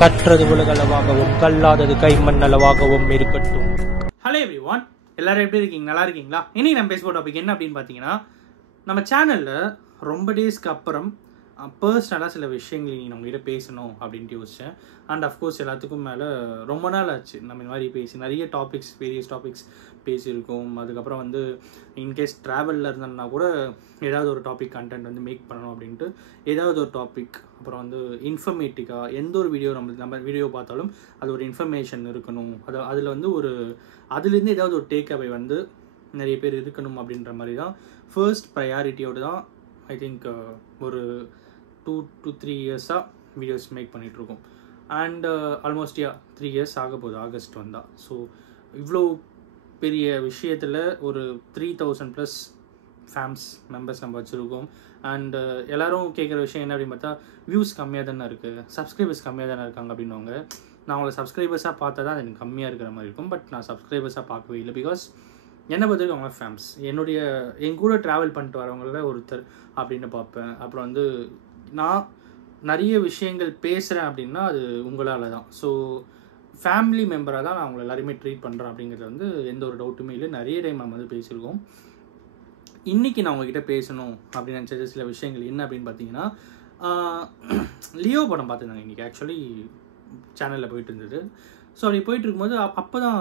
கற்றது உலகளவாகவும் கல்லாதது கைமண் அளவாகவும் இருக்கட்டும். Hello everyone, எல்லாரும் எப்படி இருக்கீங்க? நல்லா இருக்கீங்களா? இன்னைக்கு நம்ம பேச போகிற டாபிக் என்ன அப்படின்னு பார்த்தீங்கன்னா, நம்ம சேனலில் ரொம்ப டேஸ்க்கு அப்புறம் பர்சனலாக சில விஷயங்கள் நீங்கள் நம்மகிட்ட பேசணும் அப்படின்ட்டு யோசித்தேன். அண்ட் அஃப்கோர்ஸ் எல்லாத்துக்கும் மேலே ரொம்ப நாள் ஆச்சு நம்ம இந்த மாதிரி பேசி நிறைய டாபிக்ஸ், வேரியஸ் டாபிக்ஸ் பேசியிருக்கோம். அதுக்கப்புறம் வந்து இன்கேஸ் ட்ராவலில் இருந்தோம்னா கூட ஏதாவது ஒரு டாபிக் கண்டென்ட் வந்து மேக் பண்ணணும் அப்படின்ட்டு ஏதாவது ஒரு டாபிக், அப்புறம் வந்து இன்ஃபர்மேட்டிக்காக எந்த ஒரு வீடியோ நம்ம வீடியோ பார்த்தாலும் அது ஒரு இன்ஃபர்மேஷன் இருக்கணும், அதில் வந்து ஒரு அதுலேருந்து ஏதாவது ஒரு டேக் அவே வந்து நிறைய பேர் இருக்கணும் அப்படின்ற மாதிரி தான் ஃபர்ஸ்ட் ப்ரையாரிட்டியோடு தான் ஐ திங்க் ஒரு 2 to 3 இயர்ஸாக வீடியோஸ் மேக் பண்ணிகிட்ருக்கோம். அண்ட் ஆல்மோஸ்ட் 3 இயர்ஸ் ஆக போகுது ஆகஸ்ட் வந்தால். ஸோ இவ்வளோ பெரிய விஷயத்தில் ஒரு 3000+ ஃபேன்ஸ் மெம்பர்ஸ் நம்ம வச்சுருக்கோம். அண்ட் எல்லோரும் கேட்குற விஷயம் என்ன அப்படின்னு பார்த்தா, வியூஸ் கம்மியாக தானே இருக்குது, சப்ஸ்கிரைபர்ஸ் கம்மியாக தானே இருக்காங்க அப்படின்வாங்க. நான் அவங்களை சப்ஸ்கிரைபர்ஸாக பார்த்தா தான் எனக்கு கம்மியாக இருக்கிற மாதிரி இருக்கும். பட் நான் சப்ஸ்கிரைபர்ஸாக பார்க்கவே இல்லை. பிகாஸ் என்னை பொறுத்தவரைக்கும் அவங்க ஃபேன்ஸ், என் கூட ட்ராவல் பண்ணிட்டு வரவங்கள ஒருத்தர் அப்படின்னு பார்ப்பேன். அப்புறம் வந்து நான் நிறைய விஷயங்கள் பேசுகிறேன் அப்படின்னா அது உங்களால் தான். ஸோ ஃபேமிலி மெம்பராக தான் நான் அவங்களை எல்லாருமே ட்ரீட் பண்ணுறேன் அப்படிங்கிறது வந்து எந்த ஒரு டவுட்டுமே இல்லை. நிறைய டைம் நம்ம வந்து பேசியிருக்கோம். இன்றைக்கி நான் உங்ககிட்ட பேசணும் அப்படின்னு நினச்சது சில விஷயங்கள் என்ன அப்படின்னு பார்த்தீங்கன்னா, லியோ படம் பார்த்துருந்தாங்க இன்றைக்கி. ஆக்சுவலி சேனலில் போயிட்டு இருந்தது. ஸோ அப்படி போயிட்டு இருக்கும்போது அப்போ தான்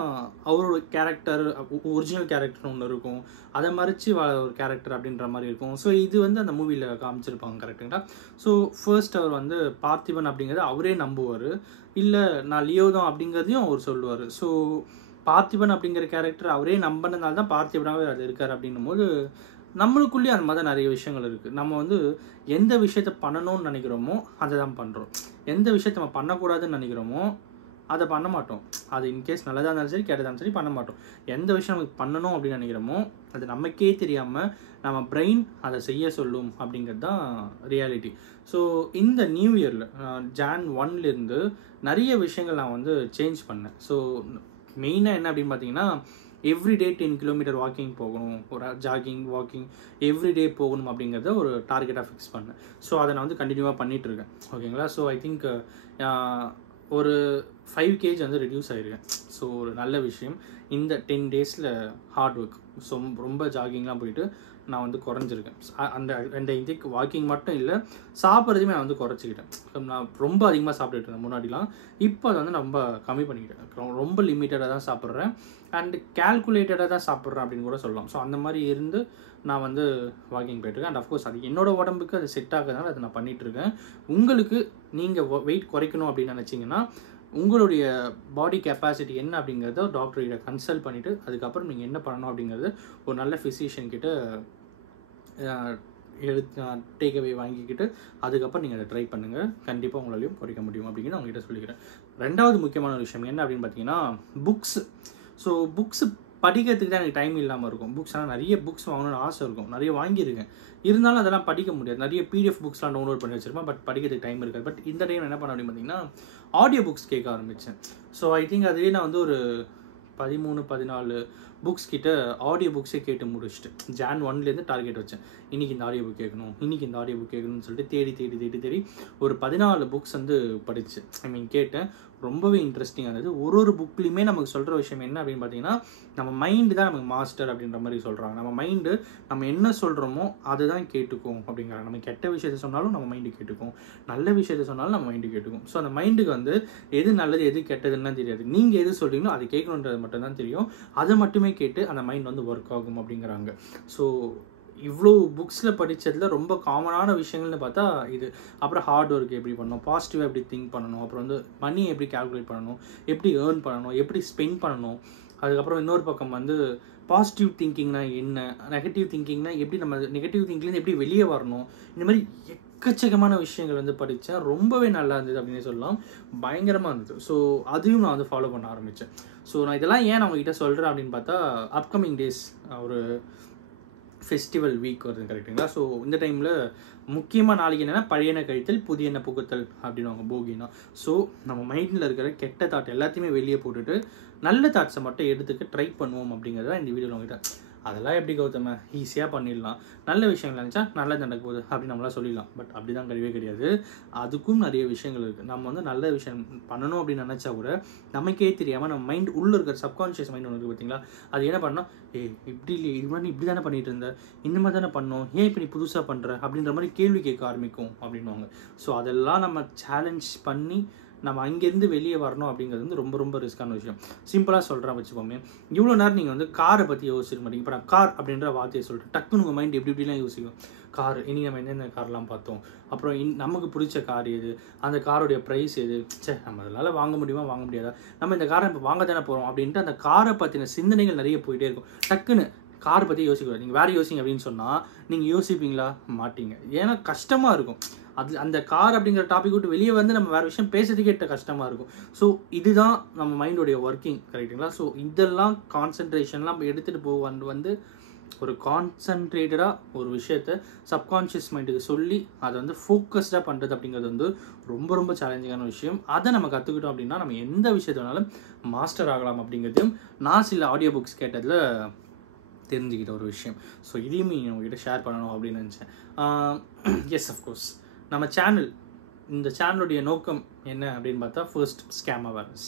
அவரோட கேரக்டர், ஒரிஜினல் கேரக்டர் ஒன்று இருக்கும், அதை மறைச்சி ஒரு கேரக்டர் அப்படின்ற மாதிரி இருக்கும். ஸோ இது வந்து அந்த மூவியில் காமிச்சிருப்பாங்க கரெக்டுங்களா. ஸோ ஃபர்ஸ்ட் அவர் வந்து பார்த்திபன் அப்படிங்கிறத அவரே நம்புவார், இல்லை நான் லியோ தான் அப்படிங்கிறதையும் அவர் சொல்லுவார். ஸோ பார்த்திபன் அப்படிங்கிற கேரக்டர் அவரே நம்பினதுனால தான் பார்த்திபனாகவே அது இருக்கார் அப்படின்னும் போது நம்மளுக்குள்ளேயே அந்த மாதிரி நிறைய விஷயங்கள் இருக்குது. நம்ம வந்து எந்த விஷயத்த பண்ணணும்னு நினைக்கிறோமோ அதை தான் பண்ணுறோம், எந்த விஷயத்த நம்ம பண்ணக்கூடாதுன்னு நினைக்கிறோமோ அதை பண்ண மாட்டோம். அது இன்கேஸ் நல்லதாக இருந்தாலும் சரி கெட்டதாக இருந்தாலும் சரி பண்ண மாட்டோம். எந்த விஷயம் நமக்கு பண்ணணும் அப்படின்னு நினைக்கிறோமோ அது நமக்கே தெரியாமல் நம்ம பிரெயின் அதை செய்ய சொல்லும் அப்படிங்கிறது தான் ரியாலிட்டி. ஸோ இந்த நியூ இயரில் Jan 1 நிறைய விஷயங்கள் நான் வந்து சேஞ்ச் பண்ணேன். ஸோ மெயினாக என்ன அப்படின்னு பார்த்தீங்கன்னா, எவ்ரிடே 10 கிலோமீட்டர் வாக்கிங் போகணும், ஒரு ஜாகிங் வாக்கிங் எவ்ரிடே போகணும் அப்படிங்கிறத ஒரு டார்கெட்டாக ஃபிக்ஸ் பண்ணேன். ஸோ அதை நான் வந்து கண்டினியூவாக பண்ணிகிட்ருக்கேன். ஓகேங்களா. ஸோ ஐ திங்க் ஒரு 5 kg வந்து ரெடியூஸ் ஆகிருக்கேன். ஸோ ஒரு நல்ல விஷயம். இந்த 10 days ஹார்ட் ஒர்க். ஸோ ரொம்ப ஜாகிங்லாம் போயிட்டு நான் வந்து குறைஞ்சிருக்கேன். அந்த இதுக்கு வாக்கிங் மட்டும் இல்லை, சாப்பிட்றதுமே நான் வந்து குறைச்சிக்கிட்டேன். நான் ரொம்ப அதிகமாக சாப்பிட்டுட்டு இருந்தேன் முன்னாடிலாம். இப்போ அதை வந்து ரொம்ப கம்மி பண்ணிக்கிட்டேன். ரொம்ப லிமிட்டடாக தான் சாப்பிட்றேன் அண்ட் கேல்குலேட்டடாக தான் சாப்பிட்றேன் அப்படின்னு கூட சொல்லலாம். ஸோ அந்த மாதிரி இருந்து நான் வந்து வாக்கிங் போய்ட்டுருக்கேன். அண்ட் அஃப்கோர்ஸ் அது என்னோடய உடம்புக்கு அது செட் ஆகுறதுனால அதை நான் பண்ணிகிட்ருக்கேன். உங்களுக்கு நீங்கள் வெயிட் குறைக்கணும் அப்படின்னு நினச்சிங்கன்னா உங்களுடைய பாடி கெப்பாசிட்டி என்ன அப்படிங்கிறத டாக்டர்கிட்ட கன்சல்ட் பண்ணிவிட்டு அதுக்கப்புறம் நீங்கள் என்ன பண்ணணும் அப்படிங்கிறது ஒரு நல்ல ஃபிசிஷியன் கிட்ட டேக் அவே வாங்கிக்கிட்டு அதுக்கப்புறம் நீங்கள் அதை ட்ரை பண்ணுங்கள். கண்டிப்பாக உங்களாலையும் குறைக்க முடியும் அப்படின்னு நான் உங்கள்கிட்ட சொல்லிக்கிறேன். ரெண்டாவது முக்கியமான ஒரு விஷயம் என்ன அப்படின்னு பார்த்தீங்கன்னா, புக்ஸு. ஸோ புக்ஸு படிக்கிறதுக்கு தான் எனக்கு டைம் இல்லாமல் இருக்கும். புக்ஸ் ஆனால் நிறைய புக்ஸ் வாங்கணும்னு ஆசை இருக்கும், நிறைய வாங்கியிருக்கேன். இருந்தாலும் அதெல்லாம் படிக்க முடியாது. நிறைய PDF புக்ஸ்லாம் டவுன்லோட் பண்ணி வச்சிருப்பேன், பட் படிக்கிறதுக்கு டைம் இருக்காது. பட் இந்த டைம் என்ன பண்ண அப்படின்னு பார்த்தீங்கன்னா, ஆடியோ புக்ஸ் கேட்க ஆரம்பித்தேன். ஸோ ஐ திங்க் அதுவே நான் வந்து ஒரு 13-14 புக்ஸ் கிட்ட ஆடியோ புக்ஸே கேட்டு முடிச்சுட்டு Jan 1 டார்கெட் வச்சேன். இன்றைக்கி இந்த ஆடியோ புக் கேட்கணும், இன்றைக்கி இந்த ஆடியோ புக் கேட்கணும்னு சொல்லிட்டு தேடி ஒரு 14 புக்ஸ் வந்து படித்தேன். கேட்டேன். ரொம்பவே இன்ட்ரெஸ்டிங்காக இருந்தது. ஒரு புக்லேயுமே நமக்கு சொல்கிற விஷயம் என்ன அப்படின்னு பார்த்தீங்கன்னா, நம்ம மைண்டு தான் நமக்கு மாஸ்டர் அப்படின்ற மாதிரி சொல்கிறாங்க. நம்ம மைண்டு நம்ம என்ன சொல்கிறோமோ அதுதான் கேட்டுக்கும் அப்படிங்கிறாங்க. நம்ம கெட்ட விஷயத்த சொன்னாலும் நம்ம மைண்டு கேட்டுக்கும், நல்ல விஷயத்த சொன்னாலும் நம்ம மைண்டு கேட்டுக்கும். ஸோ அந்த மைண்டுக்கு வந்து எது நல்லது எது கெட்டதுன்னு தெரியாது. நீங்கள் எது சொல்கிறீங்களோ அது கேட்கணுன்றது மட்டும்தான் தெரியும். அதை மட்டுமே கேட்டு அந்த மைண்ட் வந்து ஒர்க் ஆகும் அப்படிங்கிறாங்க. ஸோ இவ்வளோ புக்ஸில் படித்ததில் ரொம்ப காமனான விஷயங்கள்னு பார்த்தா இது. அப்புறம் ஹார்ட் ஒர்க் எப்படி பண்ணணும், பாசிட்டிவாக எப்படி திங்க் பண்ணணும், அப்புறம் வந்து மணி எப்படி கால்குலேட் பண்ணணும், எப்படி ஏர்ன் பண்ணணும், எப்படி ஸ்பெண்ட் பண்ணணும். அதுக்கப்புறம் இன்னொரு பக்கம் வந்து பாசிட்டிவ் திங்கிங்னா என்ன, நெகட்டிவ் திங்கிங்னா எப்படி, நம்ம நெகட்டிவ் திங்கிங்லேருந்து எப்படி வெளியே வரணும், இந்த மாதிரி எக்கச்சக்கமான விஷயங்கள் வந்து படித்தேன். ரொம்பவே நல்லா இருந்தது அப்படின்னு சொல்லலாம். பயங்கரமாக இருந்தது. ஸோ அதையும் நான் வந்து ஃபாலோ பண்ண ஆரம்பித்தேன். ஸோ நான் இதெல்லாம் ஏன் நான் உங்ககிட்ட சொல்கிறேன் அப்படின்னு பார்த்தா, அப்கமிங் டேஸ் ஒரு ஃபெஸ்டிவல் வீக் வருது கரெக்டுங்களா. ஸோ இந்த டைமில் முக்கியமாக நாளைக்கு என்னென்னா பழையன கழித்தல் புதியன புகுத்தல் அப்படின்னு அவங்க போகினா. ஸோ நம்ம மைண்டில் இருக்கிற கெட்ட தாட் எல்லாத்தையுமே வெளியே போட்டுட்டு நல்ல தாட்ஸை மட்டும் எடுத்துக்க ட்ரை பண்ணுவோம் அப்படிங்கிறத இந்த வீடியோவில் உங்ககிட்ட. அதெல்லாம் எப்படி கௌதம ஈஸியாக பண்ணிடலாம், நல்ல விஷயங்கள் நினச்சா நல்லது நடக்க போகுது அப்படின்னு நம்மளாம் சொல்லிடலாம். பட் அப்படி தான் கிடையவே கிடையாது. அதுக்கும் நிறைய விஷயங்கள் இருக்குது. நம்ம வந்து நல்ல விஷயம் பண்ணணும் அப்படின்னு நினச்சா கூட நமக்கே தெரியாமல் நம்ம மைண்ட் உள்ளே இருக்கிற சப்கான்ஷியஸ் மைண்ட் ஒன்று இருக்குது பார்த்தீங்களா, அது என்ன பண்ணால் இப்படி இல்லை, இது மாதிரி இப்படி தானே பண்ணிட்டு இருந்த, இந்த மாதிரி தானே பண்ணோம், ஏன் இப்போ நீ புதுசாக பண்ணுற அப்படின்ற மாதிரி கேள்வி கேட்க ஆரம்பிக்கும் அப்படின்வாங்க. ஸோ அதெல்லாம் நம்ம சேலஞ்ச் பண்ணி நம்ம அங்கேருந்து வெளியே வரணும் அப்படிங்கிறது வந்து ரொம்ப ரொம்ப ரிஸ்க்கான விஷயம். சிம்பிளாக சொல்கிறேன் வச்சுக்கோமே, இவ்வளோ நேரம் நீங்கள் வந்து காரை பற்றி யோசிக்க மாட்டீங்க. இப்போ நான் கார் அப்படின்ற வார்த்தையை சொல்லிட்டு டக்குன்னு உங்கள் மைண்ட் எப்படி இப்படிலாம் யோசிக்கும். கார் இனி நம்ம எந்தெந்த கார்லாம் பார்த்தோம், அப்புறம் நமக்கு பிடிச்ச கார் எது, அந்த காரோடைய ப்ரைஸ் எது, நம்ம அதனால் வாங்க முடியுமா வாங்க முடியாதா, நம்ம இந்த காரை இப்போ வாங்க தானே போகிறோம் அப்படின்ட்டு அந்த காரை பற்றின சிந்தனைகள் நிறைய போயிட்டே இருக்கும். டக்குன்னு காரை பற்றி யோசிக்க நீங்கள் வேறு யோசிங்க அப்படின்னு சொன்னால் நீங்கள் யோசிப்பீங்களா? மாட்டீங்க. ஏன்னா கஷ்டமாக இருக்கும். அது அந்த கார் அப்படிங்கிற டாபிக் விட்டு வெளியே வந்து நம்ம வேறு விஷயம் பேசுறதுக்கே கஷ்டமாக இருக்கும். ஸோ இதுதான் நம்ம மைண்டோடைய ஒர்க்கிங், கரெக்டுங்களா? ஸோ இதெல்லாம் கான்சன்ட்ரேஷன்லாம் நம்ம எடுத்துகிட்டு போக வந்து ஒரு கான்சன்ட்ரேட்டடாக ஒரு விஷயத்தை சப்கான்ஷியஸ் மைண்டுக்கு சொல்லி அதை வந்து ஃபோக்கஸ்டாக பண்ணுறது அப்படிங்கிறது வந்து ரொம்ப ரொம்ப சேலஞ்சிங்கான விஷயம். அதை நம்ம கற்றுக்கிட்டோம் அப்படின்னா நம்ம எந்த விஷயத்த வேணாலும் மாஸ்டர் ஆகலாம் அப்படிங்கிறதையும் நான் சில ஆடியோ புக்ஸ் கேட்டதில் தெரிஞ்சுக்கிட்ட ஒரு விஷயம். ஸோ இதையுமே உங்ககிட்ட ஷேர் பண்ணணும் அப்படின்னு நினச்சேன். எஸ், அஃப்கோர்ஸ் நம்ம இந்த சேனலுடைய நோக்கம் என்ன அப்படின்னு பார்த்தா, ஃபர்ஸ்ட் ஸ்கேம் அவேர்னஸ்.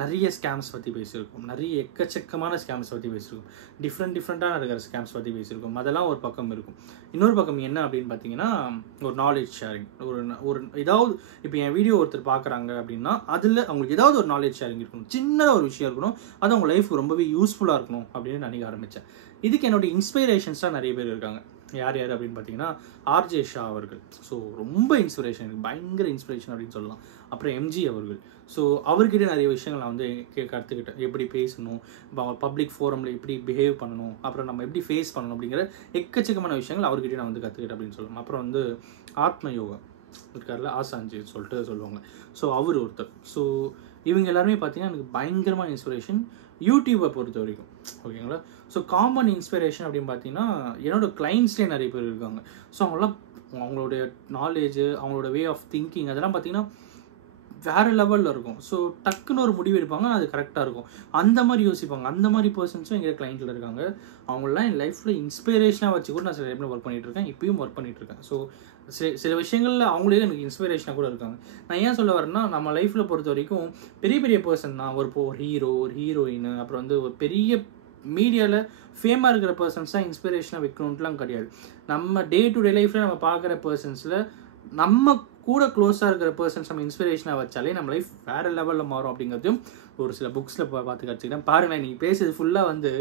நிறைய ஸ்கேம்ஸ் பற்றி பேசியிருக்கோம், நிறைய எக்கச்சக்கமான ஸ்கேம்ஸ் பற்றி பேசியிருக்கோம், டிஃப்ரெண்ட்டாக இருக்கிற ஸ்கேம்ஸ் பற்றி பேசியிருக்கோம். அதெல்லாம் ஒரு பக்கம் இருக்கும். இன்னொரு பக்கம் என்ன அப்படின்னு பார்த்தீங்கன்னா, ஒரு நாலேஜ் ஷேரிங். ஒரு ஏதாவது இப்போ என் வீடியோ ஒருத்தர் பார்க்குறாங்க அப்படின்னா அதில் அவங்களுக்கு ஏதாவது ஒரு நாலேஜ் ஷேரிங் இருக்கணும், சின்னதாக ஒரு விஷயம் இருக்கணும், அது அவங்க லைஃப்க்கு ரொம்பவே யூஸ்ஃபுல்லாக இருக்கணும் அப்படின்னு நினைக்க ஆரம்பித்தேன். இதுக்கு என்னோடய இன்ஸ்பிரேஷன்ஸ்லாம் நிறைய பேர் இருக்காங்க. யார் அப்படின்னு பார்த்தீங்கன்னா, ஆர்ஜே ஷா அவர்கள். ஸோ ரொம்ப இன்ஸ்பிரேஷன், எனக்கு பயங்கர இன்ஸ்பிரேஷன் அப்படின்னு சொல்லலாம். அப்புறம் எம்ஜி அவர்கள். ஸோ அவர்கிட்ட நிறைய விஷயங்கள் நான் வந்து கற்றுக்கிட்டேன். எப்படி பேசணும், பப்ளிக் ஃபோரமில் எப்படி பிஹேவ் பண்ணணும், அப்புறம் நம்ம எப்படி ஃபேஸ் பண்ணணும் அப்படிங்கிற எக்கச்சக்கமான விஷயங்கள் அவர்கிட்ட நான் வந்து கற்றுக்கிட்டேன் அப்படின்னு சொல்லலாம். அப்புறம் வந்து ஆத்ம யோகா இருக்கார்ல, ஆசான்ஜி சொல்லிட்டு சொல்லுவாங்க. ஸோ அவர் ஒருத்தர். ஸோ இவங்க எல்லாருமே பார்த்தீங்கன்னா எனக்கு பயங்கரமான இன்ஸ்பிரேஷன் யூடியூப்பை பொறுத்த வரைக்கும், ஓகேங்களா? ஸோ காமன் இன்ஸ்பிரேஷன் அப்படின்னு பார்த்தீங்கன்னா என்னோடய கிளைண்ட்ஸ்லேயே நிறைய பேர் இருக்காங்க. ஸோ அவங்களுடைய நாலேஜு, அவங்களோட வே ஆஃப் திங்கிங் அதெல்லாம் பார்த்தீங்கன்னா வேறு லெவலில் இருக்கும். ஸோ டக்குன்னு ஒரு முடிவு எடுப்பாங்க, அது கரெக்டாக இருக்கும். அந்த மாதிரி யோசிப்பாங்க. அந்த மாதிரி பர்சன்ஸும் எங்கள் கிளைண்ட்டில் இருக்காங்க. அவங்களெலாம் என் லைஃப்பில் இன்ஸ்பிரேஷனாக வச்சு கூட நான் சில டைமில் ஒர்க் பண்ணிகிட்ருக்கேன், இப்பயும் ஒர்க் பண்ணிகிட்ருக்கேன். ஸோ சில விஷயங்களில் அவங்களே எனக்கு இன்ஸ்பிரேஷனாக கூட இருக்காங்க. நான் ஏன் சொல்ல வரேன்னா, நம்ம லைஃப்பில் பொறுத்த வரைக்கும் பெரிய பெரிய பர்சன் தான், ஒரு ஹீரோ, ஒரு ஹீரோயின், அப்புறம் வந்து ஒரு பெரிய மீடியாவில் ஃபேமாக இருக்கிற பர்சன்ஸ் தான் இன்ஸ்பிரேஷனாக வைக்கணுன்ட்டுலாம் கிடையாது. நம்ம டே டு டே லைஃப்பில் நம்ம பார்க்குற பர்சன்ஸில் நம்ம கூட க்ளோஸாக இருக்கிற பர்சன்ஸ் நம்ம இன்ஸ்பிரேஷனாக வச்சாலே நம்ம லைஃப் வேறு லெவலில் மாறும் அப்படிங்கிறதையும் ஒரு சில புக்ஸில் பார்த்து கற்றுக்கிட்டேன். பாருங்களேன், நீங்கள் பேசுறது ஃபுல்லாக வந்து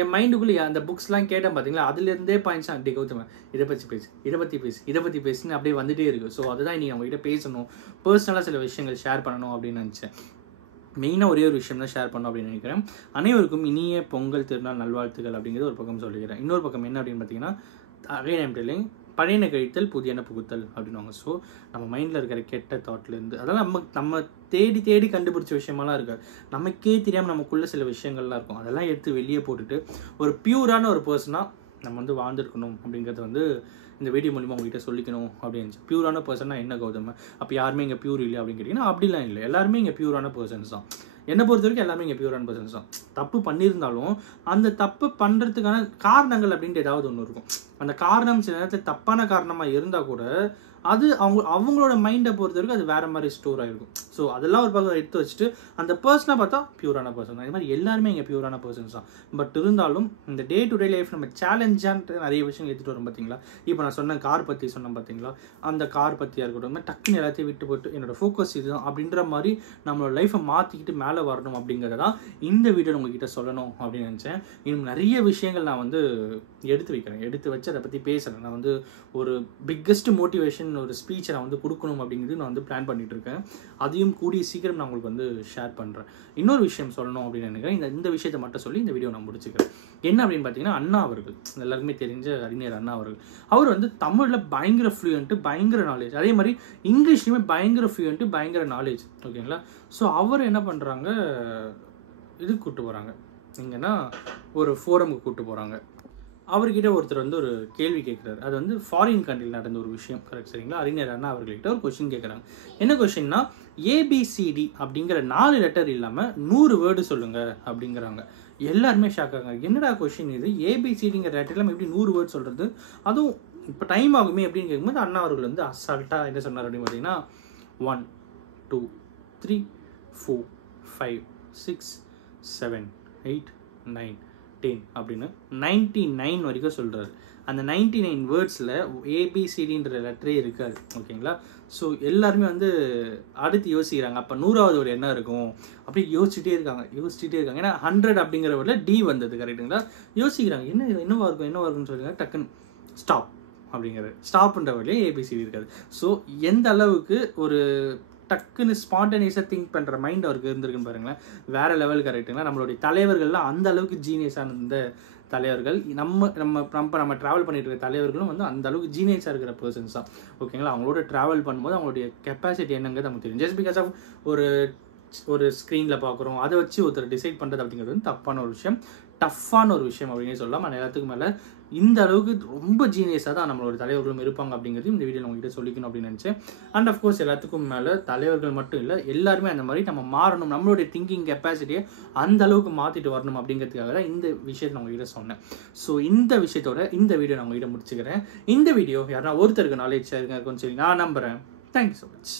என் மைண்டுக்குள்ளே அந்த புக்ஸ்லாம் கேட்டேன் பார்த்தீங்களா, அதுலேருந்தே பாயிண்ட்ஸ் அப்படி கௌதம இதை பற்றி பேசு, இதை பற்றி பேசுன்னு அப்படியே வந்துகிட்டே இருக்குது. ஸோ அதுதான் நீங்கள் அவங்ககிட்ட பேசணும், பர்சனலாக சில விஷயங்கள் ஷேர் பண்ணணும் அப்படின்னு நினச்சேன். மெயினாக ஒரே ஒரு விஷயம் தான் ஷேர் பண்ணணும் அப்படின்னு நினைக்கிறேன். அனைவருக்கும் இனிய பொங்கல் திருநாள் நல்வாழ்த்துக்கள் அப்படிங்கிறது ஒரு பக்கம் சொல்லிக்கிறேன். இன்னொரு பக்கம் என்ன அப்படின்னு பார்த்தீங்கன்னா, அகைன் ஐம் டெல்லிங், பழையன கழித்தல் புதியன புகுத்தல் அப்படின்வாங்க. ஸோ நம்ம மைண்டில் இருக்கிற கெட்ட தாட்லேருந்து அதெல்லாம் நம்ம தேடி கண்டுபிடிச்ச விஷயமெல்லாம் இருக்காது. நமக்கே தெரியாமல் நமக்குள்ளே சில விஷயங்கள்லாம் இருக்கும். அதெல்லாம் எடுத்து வெளியே போட்டுட்டு ஒரு பியூரான ஒரு பர்சனாக நம்ம வந்து வாழ்ந்துருக்கணும் அப்படிங்கிறத வந்து இந்த வீடியோ மூலிமா உங்ககிட்ட சொல்லிக்கணும் அப்படின்னு. பியூரான பர்சன்னா என்ன கௌதம, அப்போ யாருமே இங்கே பியூர் இல்லை அப்படின்னு கேட்டிங்கன்னா அப்படிலாம் இல்லை. எல்லாருமே இங்கே பியூரான பர்சன்ஸ் தான். என்னை பொறுத்த வரைக்கும் எல்லாமே இங்கே பியூரான பர்சன்ஸ் தான். தப்பு பண்ணியிருந்தாலும் அந்த தப்பு பண்ணுறதுக்கான காரணங்கள் அப்படின்ட்டு ஏதாவது ஒன்று இருக்கும். அந்த காரணம் சில நேரத்தில் தப்பான காரணமாக இருந்தால் கூட அது அவங்களோட மைண்டை பொறுத்த வரைக்கும் அது வேறு மாதிரி ஸ்டோர் ஆகிருக்கும். ஸோ அதெல்லாம் ஒரு பக்கம் எடுத்து வச்சுட்டு அந்த பர்சனாக பார்த்தா பியூரான பர்சன் தான். இது மாதிரி எல்லாருமே இங்கே பியூரான பர்சன்ஸ் தான். பட் இருந்தாலும் இந்த டே டு டே லைஃப் நம்ம சேலஞ்சான்ட்டு நிறைய விஷயங்கள் எடுத்துகிட்டு வரோம் பார்த்தீங்களா. இப்போ நான் சொன்ன கார் பற்றி சொன்னேன் பார்த்தீங்களா, அந்த கார் பற்றியாக இருக்கட்டும், டக்குன்னு எல்லாத்தையும் விட்டு போட்டு என்னோட ஃபோக்கஸ் இதுதான் அப்படின்ற மாதிரி நம்மளோட லைஃப்பை மாற்றிக்கிட்டு மேலே வரணும் அப்படிங்கிறதான் இந்த வீடியோ உங்ககிட்ட சொல்லணும் அப்படின்னு நினச்சேன். இன்னும் நிறைய விஷயங்கள் நான் வந்து எடுத்து வச்சு அதை பற்றி பேசுகிறேன். நான் வந்து ஒரு பிக்கஸ்ட் மோட்டிவேஷன் ஒரு ஸ்பீச்சை நான் வந்து கொடுக்கணும் அப்படிங்கிறது நான் வந்து பிளான் பண்ணிட்டு இருக்கேன். அதையும் கூடிய சீக்கிரம் நான் உங்களுக்கு வந்து ஷேர் பண்ணுறேன். இன்னொரு விஷயம் சொல்லணும் அப்படின்னு நினைக்கிறேன். இந்த விஷயத்தை மட்டும் சொல்லி இந்த வீடியோ நான் முடிச்சுக்கிறேன். என்ன அப்படின்னு பார்த்தீங்கன்னா, அண்ணா அவர்கள், எல்லாருக்குமே தெரிஞ்ச அறிஞர் அண்ணா அவர்கள். அவர் வந்து தமிழில் பயங்கர ஃப்ளூயன்ட்டு, பயங்கர நாலேஜ். அதே மாதிரி இங்கிலீஷ்லையுமே பயங்கர ஃப்ளூயன்ட்டு, பயங்கர நாலேஜ், ஓகேங்களா. ஸோ அவர் என்ன பண்ணுறாங்க, இதுக்கு கூப்பிட்டு போகிறாங்க, எங்கன்னா ஒரு ஃபோரமுக்கு கூப்பிட்டு போகிறாங்க. அவர்கிட்ட ஒருத்தர் வந்து ஒரு கேள்வி கேட்குறாரு. அது வந்து ஃபாரின் கண்ட்ரியில் நடந்த ஒரு விஷயம், கரெக்ட், சரிங்களா. அறிஞர் அண்ணா அவர்கிட்ட ஒரு கொஸ்டின் கேட்குறாங்க. என்ன கொஸ்டின்னா, ஏபிசிடி அப்படிங்கிற 4 லெட்டர் இல்லாமல் 100 வேர்டு சொல்லுங்கள் அப்படிங்கிறாங்க. எல்லாருமே ஷாக் ஆகாங்க. என்னடா கொஷின் இது, ஏபிசிடிங்கிற லெட்டர்லாம் எப்படி 100 வேர்ட் சொல்கிறது, அதுவும் இப்போ டைம் ஆகுமே அப்படின்னு கேட்கும்போது அண்ணா அவர்கள் வந்து அசால்ட்டாக என்ன சொன்னார் அப்படின்னு பார்த்தீங்கன்னா 1 2 3 4 5 6 7 8 9 10 அப்படின்னு 99 வரைக்கும் சொல்கிறாரு. அந்த 99 வேர்ட்ஸில் ஏபிசிடின்ற லெட்டரே இருக்காது. ஓகேங்களா? ஸோ எல்லாருமே வந்து அடுத்து யோசிக்கிறாங்க, அப்போ 100வது ஒரு என்ன இருக்கும் அப்படி யோசிச்சுட்டே இருக்காங்க. ஏன்னா 100 அப்படிங்கிற வேர்டில் டி வந்தது. கரெக்டுங்களா? யோசிக்கிறாங்க, என்னவா இருக்குன்னு சொல்லுங்க. டக்குன்னு ஸ்டாப் அப்படிங்கிறது, ஸ்டாப்ன்ற வேர்ட்லேயே ஏபிசிடி இருக்காது. ஸோ எந்த அளவுக்கு ஒரு டக்குன்னு ஸ்பான்டேனியஸாக திங்க் பண்ணுற மைண்ட் அவருக்கு இருந்திருக்குன்னு பாருங்களேன். வேறு லெவல். கரெக்டுங்களா? நம்மளுடைய தலைவர்கள்லாம் அந்த அளவுக்கு ஜீனியஸான இந்த தலைவர்கள், நம்ம ட்ராவல் பண்ணிட்டு இருக்க தலைவர்களும் வந்து அந்த அளவுக்கு ஜீனியஸாக இருக்கிற பர்சன்ஸ் தான். ஓகேங்களா? அவங்களோட ட்ராவல் பண்ணும்போது அவங்களுடைய கெப்பாசிட்டி என்னங்கிறது நமக்கு தெரியும். ஜஸ்ட் பிகாஸ் ஆஃப் ஒரு ஸ்க்ரீனில் பார்க்குறோம், அதை வச்சு ஒருத்தர் டிசைட் பண்ணுறது அப்படிங்கிறது வந்து தப்பான ஒரு விஷயம், டஃப்பான ஒரு விஷயம் அப்படின்னே சொல்லலாம். ஆனால் எல்லாத்துக்கும் மேலே இந்த அளவுக்கு ரொம்ப ஜீனியஸாக தான் நம்மளோட தலைவர்களும் இருப்பாங்க அப்படிங்கிறது இந்த வீடியோவில் உங்ககிட்ட சொல்லிக்கணும் அப்படின்னு நினச்சேன். அண்ட் அஃப்கோர்ஸ் எல்லாத்துக்கும் மேலே தலைவர்கள் மட்டும் இல்லை, எல்லாருமே அந்த மாதிரி நம்ம மாறணும், நம்மளுடைய திங்கிங் கெப்பாசிட்டியை அந்த அளவுக்கு மாற்றிட்டு வரணும் அப்படிங்கிறதுக்காக தான் இந்த விஷயத்தை நான் உங்ககிட்ட சொன்னேன். ஸோ இந்த விஷயத்தோட இந்த வீடியோ நான் உங்ககிட்ட முடிச்சுக்கிறேன். இந்த வீடியோ யாரா ஒருத்தருக்கு நாலேஜ் இருக்குன்னு சொல்லி நான் நம்புகிறேன். Thank you so much.